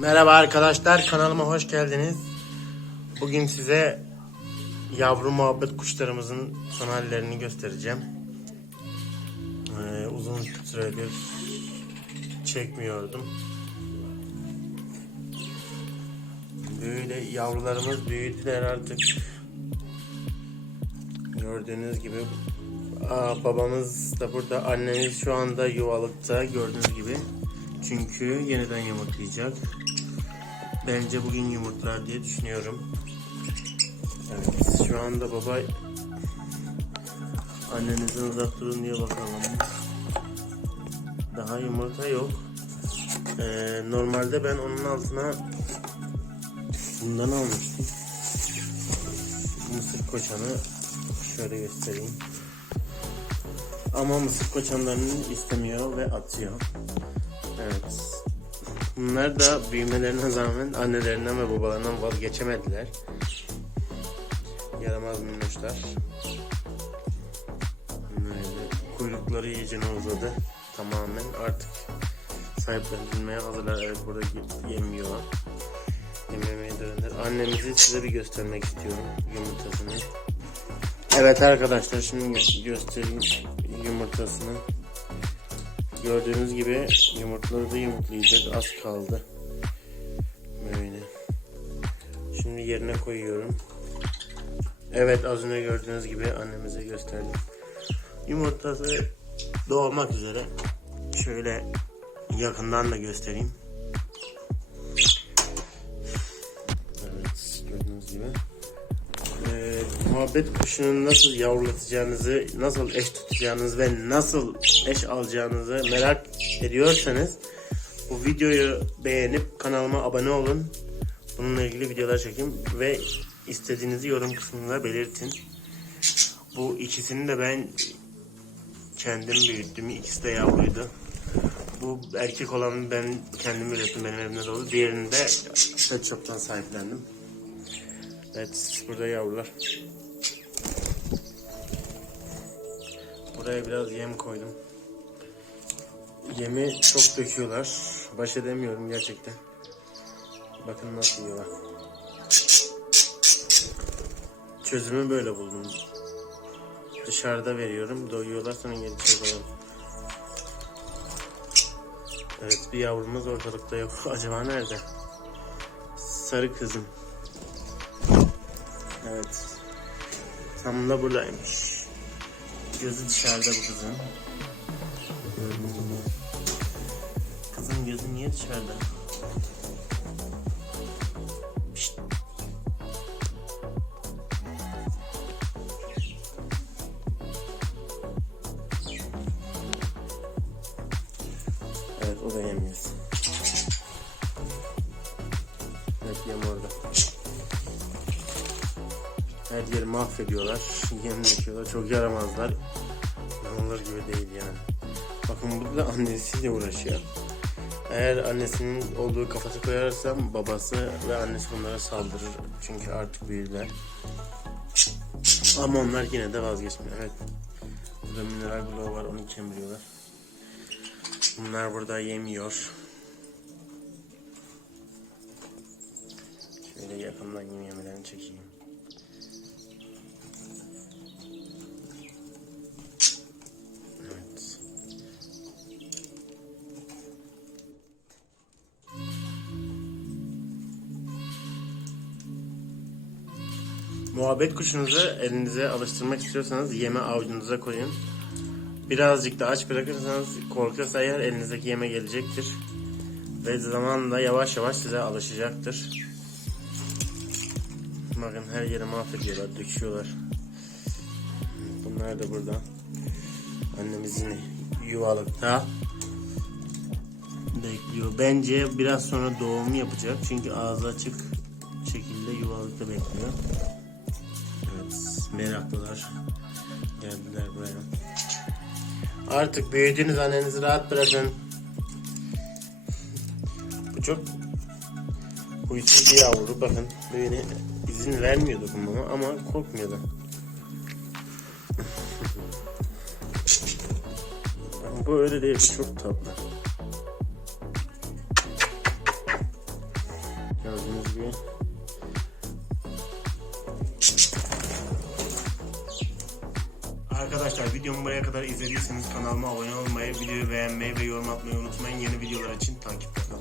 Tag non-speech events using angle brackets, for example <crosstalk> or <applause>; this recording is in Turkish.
Merhaba arkadaşlar kanalıma hoş geldiniz. Bugün size yavru muhabbet kuşlarımızın son hallerini göstereceğim. Ee, uzun süredir çekmiyordum. Böyle yavrularımız büyüdüler artık. Gördüğünüz gibi Aa, babamız da burada annemiz şu anda yuvalıkta gördüğünüz gibi. Çünkü yeniden yumurtlayacak. Bence bugün yumurtlar diye düşünüyorum. Evet, şu anda baba annenizden uzak durun diye bakalım. Daha yumurta yok. Ee, normalde ben onun altına bundan almıştım. Mısır koçanı şöyle göstereyim. Ama mısır koçanlarını istemiyor ve atıyor. Evet. Bunlar da büyümelerine rağmen annelerinden ve babalarından vazgeçemediler. Yaramaz minnoşlar. Böyle kuyrukları iyice uzadı. Tamamen artık sahiplenilmeye hazırlar. Evet burada yemiyorlar. Yememeye döndüler. Annemizi size bir göstermek istiyorum. Yumurtasını. Evet arkadaşlar şimdi gö- göstereyim yumurtasını. Gördüğünüz gibi yumurtları da yumurtlayacak az kaldı. Böyle. Şimdi yerine koyuyorum. Evet az önce gördüğünüz gibi annemize gösterdim. Yumurtası doğmak üzere. Şöyle yakından da göstereyim. Muhabbet kuşunu nasıl yavrulatacağınızı, nasıl eş tutacağınızı ve nasıl eş alacağınızı merak ediyorsanız bu videoyu beğenip kanalıma abone olun. Bununla ilgili videolar çekeyim ve istediğinizi yorum kısmında belirtin. Bu ikisini de ben kendim büyüttüm. İkisi de yavruydu. Bu erkek olanı ben kendim ürettim. Benim evimde de oldu. Diğerini de pet shop'tan sahiplendim. Evet burada yavrular. Buraya biraz yem koydum. Yemi çok döküyorlar. Baş edemiyorum gerçekten. Bakın nasıl yiyorlar. Çözümü böyle buldum. Dışarıda veriyorum. Doyuyorlar sonra geri çeviriyorum. Evet bir yavrumuz ortalıkta yok. <laughs> Acaba nerede? Sarı kızım. Evet. Tam da buradaymış. Gözü dışarıda bu kızın. Kızın gözü niye dışarıda? Evet o da yemiyor. Evet yem orada. Her yeri mahvediyorlar. Yem döküyorlar. Çok yaramazlar. İnanılır gibi değil yani. Bakın burada annesiyle uğraşıyor. Eğer annesinin olduğu kafası koyarsam babası ve annesi bunlara saldırır. Çünkü artık büyüdüler. Ama onlar yine de vazgeçmiyor. Evet. Burada mineral bloğu var. Onu kemiriyorlar. Bunlar burada yemiyor. Şöyle yakından yem yemelerini çekeyim. Muhabbet kuşunuzu elinize alıştırmak istiyorsanız yeme avucunuza koyun. Birazcık da aç bırakırsanız korkarsa eğer elinizdeki yeme gelecektir. Ve zamanla yavaş yavaş size alışacaktır. Bakın her yeri mahvediyorlar, döküyorlar. Bunlar da burada. Annemizin yuvalıkta bekliyor. Bence biraz sonra doğum yapacak. Çünkü ağzı açık şekilde yuvalıkta bekliyor. Meraklılar. Geldiler buraya. Artık büyüdüğünüz annenizi rahat bırakın. Bu çok huysuz bir yavru. Bakın böyle izin vermiyordu dokunmama ama korkmuyordu. Bu öyle değil. Bu çok tatlı. Gördüğünüz gibi. Arkadaşlar videomu buraya kadar izlediyseniz kanalıma abone olmayı, videoyu beğenmeyi ve yorum atmayı unutmayın. Yeni videolar için takipte kalın.